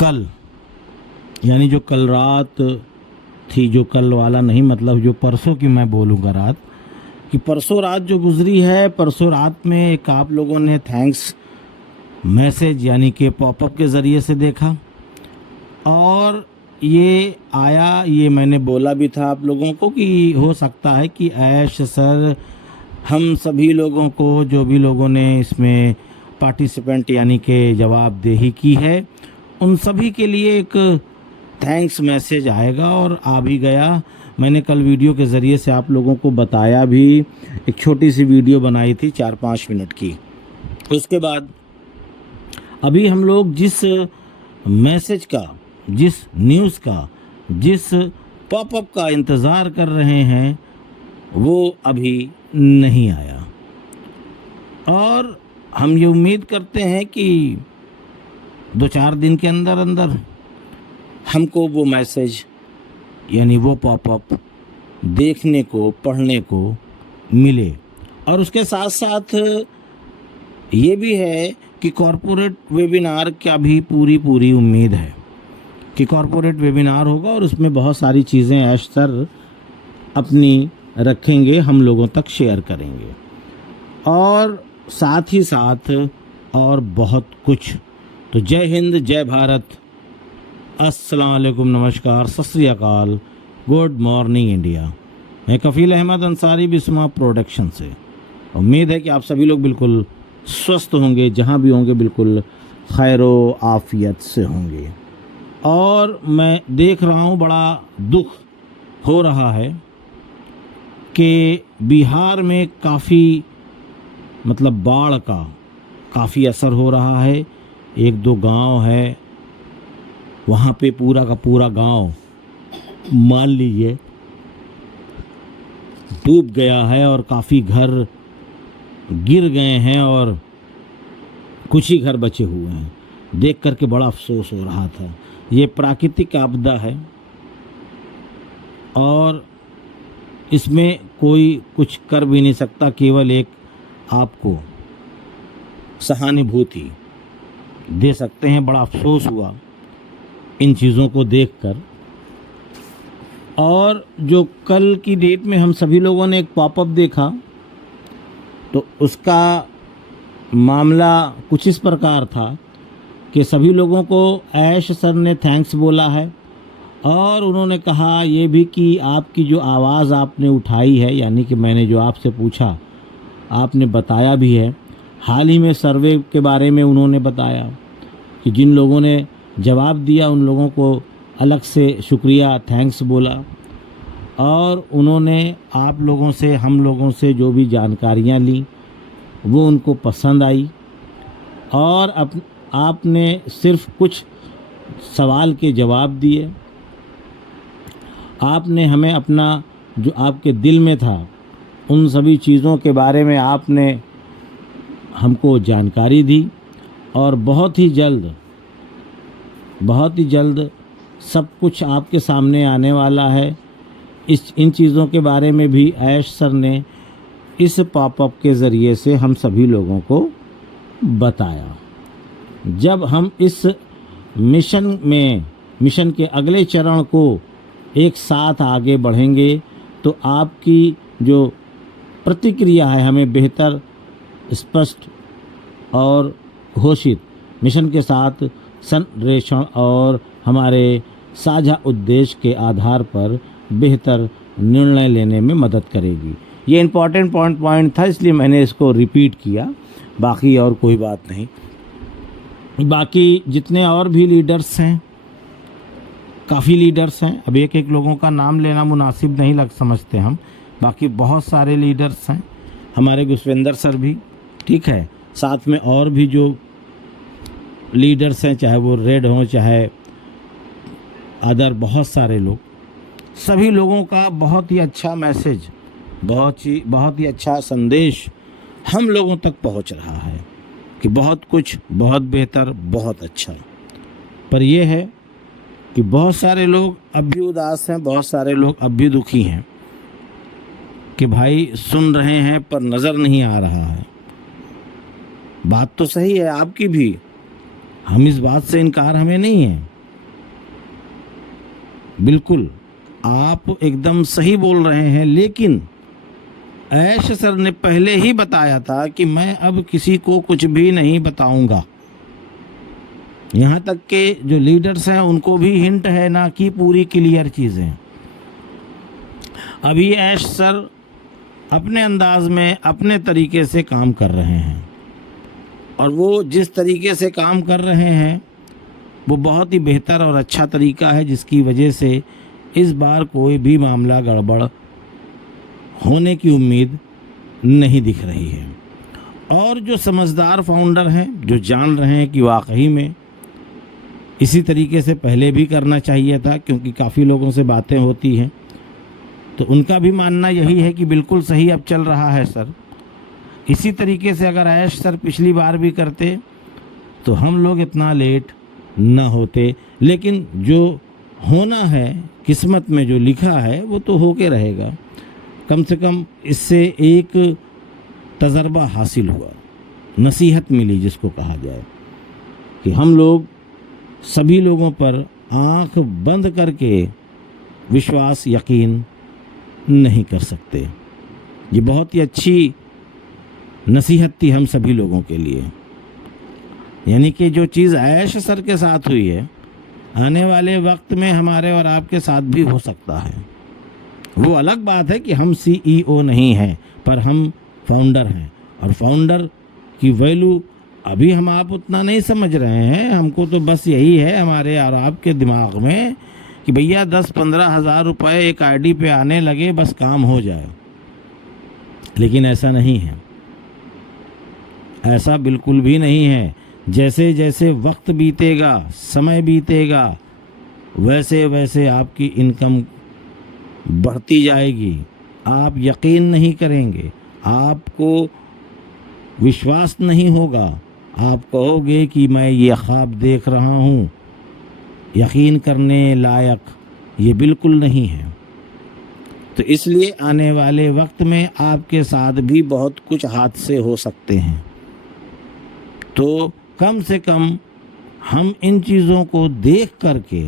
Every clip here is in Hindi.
कल यानी जो कल रात थी, जो कल वाला नहीं मतलब जो परसों की मैं बोलूँगा रात, कि परसों रात जो गुजरी है, परसों रात में एक आप लोगों ने थैंक्स मैसेज यानी कि पॉपअप के ज़रिए से देखा और ये आया, ये मैंने बोला भी था आप लोगों को कि हो सकता है कि ऐश सर हम सभी लोगों को, जो भी लोगों ने इसमें पार्टिसिपेंट यानी कि जवाबदेही की है, उन सभी के लिए एक थैंक्स मैसेज आएगा और आ भी गया। मैंने कल वीडियो के ज़रिए से आप लोगों को बताया भी, एक छोटी सी वीडियो बनाई थी 4-5 मिनट की। उसके बाद अभी हम लोग जिस मैसेज का, जिस न्यूज़ का, जिस पॉपअप का इंतज़ार कर रहे हैं वो अभी नहीं आया और हम ये उम्मीद करते हैं कि 2-4 दिन के अंदर अंदर हमको वो मैसेज यानी वो पॉपअप देखने को, पढ़ने को मिले। और उसके साथ साथ ये भी है कि कॉरपोरेट वेबिनार का भी पूरी उम्मीद है कि कॉरपोरेट वेबिनार होगा और उसमें बहुत सारी चीज़ें ऐश सर अपनी रखेंगे, हम लोगों तक शेयर करेंगे और साथ ही साथ और बहुत कुछ। तो जय हिंद, जय भारत, अस्सलाम वालेकुम, नमस्कार, सत श्री अकाल, गुड मॉर्निंग इंडिया। मैं कफ़ील अहमद अंसारी बिस्मा प्रोडक्शन से। उम्मीद है कि आप सभी लोग बिल्कुल स्वस्थ होंगे, जहाँ भी होंगे बिल्कुल खैरो आफियत से होंगे। और मैं देख रहा हूँ बड़ा दुख हो रहा है कि बिहार में काफ़ी मतलब बाढ़ का काफ़ी असर हो रहा है। 1-2 गांव है, वहाँ पे पूरा का पूरा गांव मान लीजिए डूब गया है और काफ़ी घर गिर गए हैं और कुछ ही घर बचे हुए हैं। देख करके बड़ा अफसोस हो रहा था। ये प्राकृतिक आपदा है और इसमें कोई कुछ कर भी नहीं सकता, केवल एक आपको सहानुभूति दे सकते हैं। बड़ा अफसोस हुआ इन चीज़ों को देखकर। और जो कल की डेट में हम सभी लोगों ने एक पॉपअप देखा तो उसका मामला कुछ इस प्रकार था कि सभी लोगों को ऐश सर ने थैंक्स बोला है और उन्होंने कहा ये भी कि आपकी जो आवाज़ आपने उठाई है, यानी कि मैंने जो आपसे पूछा आपने बताया भी है। हाल ही में सर्वे के बारे में उन्होंने बताया कि जिन लोगों ने जवाब दिया उन लोगों को अलग से शुक्रिया, थैंक्स बोला और उन्होंने आप लोगों से, हम लोगों से जो भी जानकारियाँ ली वो उनको पसंद आई और आपने सिर्फ कुछ सवाल के जवाब दिए। आपने हमें अपना जो आपके दिल में था उन सभी चीज़ों के बारे में आपने हमको जानकारी दी और बहुत ही जल्द सब कुछ आपके सामने आने वाला है। इन चीज़ों के बारे में भी ऐश सर ने इस पॉपअप के ज़रिए से हम सभी लोगों को बताया। जब हम इस मिशन के अगले चरण को एक साथ आगे बढ़ेंगे तो आपकी जो प्रतिक्रिया है हमें बेहतर, स्पष्ट और घोषित मिशन के साथ संरेखण और हमारे साझा उद्देश्य के आधार पर बेहतर निर्णय लेने में मदद करेगी। ये इम्पॉर्टेंट पॉइंट था, इसलिए मैंने इसको रिपीट किया, बाकी और कोई बात नहीं। बाकी जितने और भी लीडर्स हैं, काफ़ी लीडर्स हैं, अब एक लोगों का नाम लेना मुनासिब नहीं लग समझते हम, बाकी बहुत सारे लीडर्स हैं, हमारे गुस्वेंदर सर भी, ठीक है, साथ में और भी जो लीडर्स हैं, चाहे वो रेड हों चाहे अदर बहुत सारे लोग, सभी लोगों का बहुत ही अच्छा मैसेज, बहुत ही अच्छा संदेश हम लोगों तक पहुंच रहा है कि बहुत कुछ, बहुत बेहतर, बहुत अच्छा। पर यह है कि बहुत सारे लोग अब भी उदास हैं, बहुत सारे लोग अब भी दुखी हैं कि भाई सुन रहे हैं पर नज़र नहीं आ रहा है। बात तो सही है आपकी भी, हम इस बात से इनकार हमें नहीं है, बिल्कुल आप एकदम सही बोल रहे हैं, लेकिन ऐश सर ने पहले ही बताया था कि मैं अब किसी को कुछ भी नहीं बताऊंगा। यहाँ तक के जो लीडर्स हैं उनको भी हिंट है ना कि पूरी क्लियर चीज़ें। अभी ऐश सर अपने अंदाज में अपने तरीके से काम कर रहे हैं, और वो जिस तरीके से काम कर रहे हैं वो बहुत ही बेहतर और अच्छा तरीका है, जिसकी वजह से इस बार कोई भी मामला गड़बड़ होने की उम्मीद नहीं दिख रही है। और जो समझदार फाउंडर हैं, जो जान रहे हैं कि वाकई में इसी तरीके से पहले भी करना चाहिए था, क्योंकि काफ़ी लोगों से बातें होती हैं, तो उनका भी मानना यही है कि बिल्कुल सही अब चल रहा है सर। इसी तरीके से अगर ऐश सर पिछली बार भी करते तो हम लोग इतना लेट न होते। लेकिन जो होना है, किस्मत में जो लिखा है वो तो होके रहेगा। कम से कम इससे एक तजर्बा हासिल हुआ, नसीहत मिली जिसको कहा जाए, कि हम लोग सभी लोगों पर आंख बंद करके विश्वास यकीन नहीं कर सकते। ये बहुत ही अच्छी नसीहत थी हम सभी लोगों के लिए। यानी कि जो चीज़ ऐश सर के साथ हुई है, आने वाले वक्त में हमारे और आपके साथ भी हो सकता है। वो अलग बात है कि हम CEO नहीं हैं, पर हम फाउंडर हैं, और फाउंडर की वैल्यू अभी हम आप उतना नहीं समझ रहे हैं। हमको तो बस यही है हमारे और आपके दिमाग में कि भैया 10-15 हज़ार रुपये एक आईडी पे आने लगे, बस काम हो जाए। लेकिन ऐसा नहीं है, ऐसा बिल्कुल भी नहीं है। जैसे जैसे वक्त बीतेगा, समय बीतेगा, वैसे वैसे आपकी इनकम बढ़ती जाएगी। आप यकीन नहीं करेंगे, आपको विश्वास नहीं होगा, आप कहोगे कि मैं ये ख्वाब देख रहा हूँ। यकीन करने लायक ये बिल्कुल नहीं है। तो इसलिए आने वाले वक्त में आपके साथ भी बहुत कुछ हादसे हो सकते हैं। तो कम से कम हम इन चीज़ों को देख करके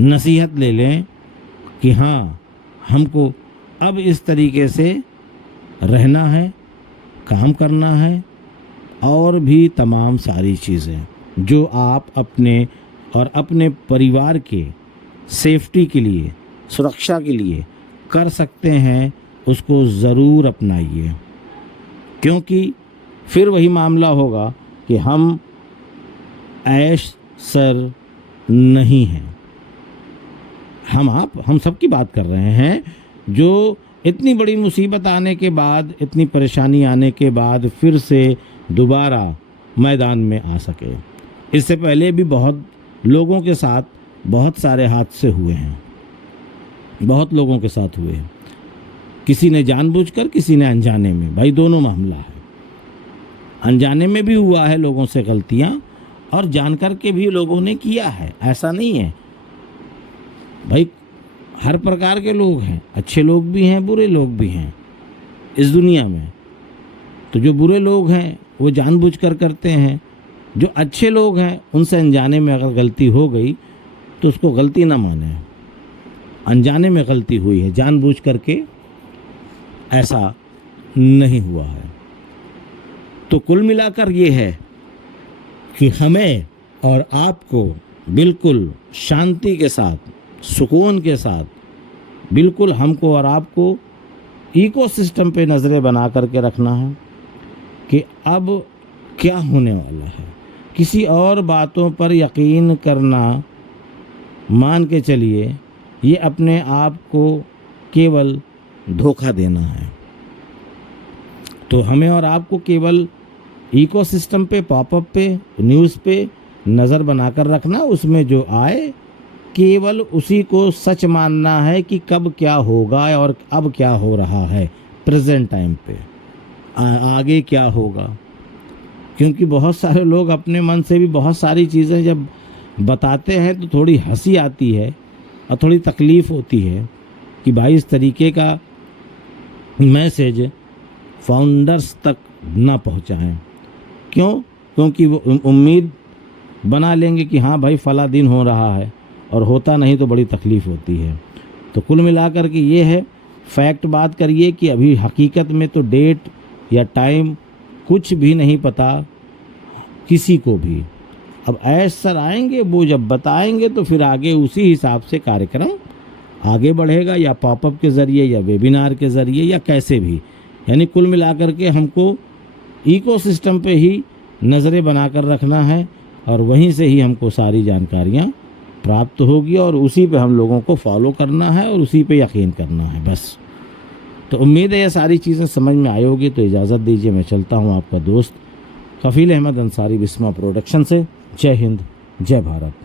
नसीहत ले लें कि हाँ, हमको अब इस तरीके से रहना है, काम करना है, और भी तमाम सारी चीज़ें जो आप अपने और अपने परिवार के सेफ्टी के लिए, सुरक्षा के लिए कर सकते हैं, उसको ज़रूर अपनाइए। क्योंकि फिर वही मामला होगा कि हम ऐश सर नहीं हैं। हम सब की बात कर रहे हैं, जो इतनी बड़ी मुसीबत आने के बाद, इतनी परेशानी आने के बाद फिर से दोबारा मैदान में आ सके। इससे पहले भी बहुत लोगों के साथ बहुत सारे हादसे हुए हैं, बहुत लोगों के साथ हुए हैं। किसी ने जानबूझकर, किसी ने अनजाने में, भाई दोनों मामला है। अनजाने में भी हुआ है लोगों से गलतियां, और जानकर के भी लोगों ने किया है। ऐसा नहीं है भाई, हर प्रकार के लोग हैं, अच्छे लोग भी हैं, बुरे लोग भी हैं इस दुनिया में। तो जो बुरे लोग हैं वो जानबूझकर करते हैं, जो अच्छे लोग हैं उनसे अनजाने में अगर गलती हो गई तो उसको गलती ना माने। अनजाने में गलती हुई है, जानबूझ करके ऐसा नहीं हुआ है। तो कुल मिलाकर ये है कि हमें और आपको बिल्कुल शांति के साथ, सुकून के साथ, बिल्कुल हमको और आपको इकोसिस्टम पे नज़रें बना करके रखना है कि अब क्या होने वाला है। किसी और बातों पर यकीन करना, मान के चलिए, ये अपने आप को केवल धोखा देना है। तो हमें और आपको केवल इकोसिस्टम पे, पॉपअप पे, न्यूज़ पे नज़र बनाकर रखना, उसमें जो आए केवल उसी को सच मानना है कि कब क्या होगा और अब क्या हो रहा है प्रेजेंट टाइम पे, आगे क्या होगा। क्योंकि बहुत सारे लोग अपने मन से भी बहुत सारी चीज़ें जब बताते हैं तो थोड़ी हंसी आती है और थोड़ी तकलीफ़ होती है कि भाई इस तरीके का मैसेज फाउंडर्स तक ना पहुंचाएं। क्यों? क्योंकि वो उम्मीद बना लेंगे कि हाँ भाई फ़ला दिन हो रहा है, और होता नहीं तो बड़ी तकलीफ़ होती है। तो कुल मिलाकर के ये है, फैक्ट बात करिए कि अभी हकीकत में तो डेट या टाइम कुछ भी नहीं पता किसी को भी। अब ऐश सर आएंगे, वो जब बताएंगे तो फिर आगे उसी हिसाब से कार्यक्रम आगे बढ़ेगा, या पॉपअप के ज़रिए या वेबिनार के ज़रिए या कैसे भी। यानी कुल मिलाकर के हमको इकोसिस्टम पे ही नज़रें बनाकर रखना है और वहीं से ही हमको सारी जानकारियाँ प्राप्त होगी और उसी पे हम लोगों को फॉलो करना है और उसी पे यकीन करना है बस। तो उम्मीद है ये सारी चीज़ें समझ में आई होगी। तो इजाज़त दीजिए, मैं चलता हूँ, आपका दोस्त कफ़ील अहमद अंसारी, बिस्मा प्रोडक्शन से। जय हिंद, जय भारत।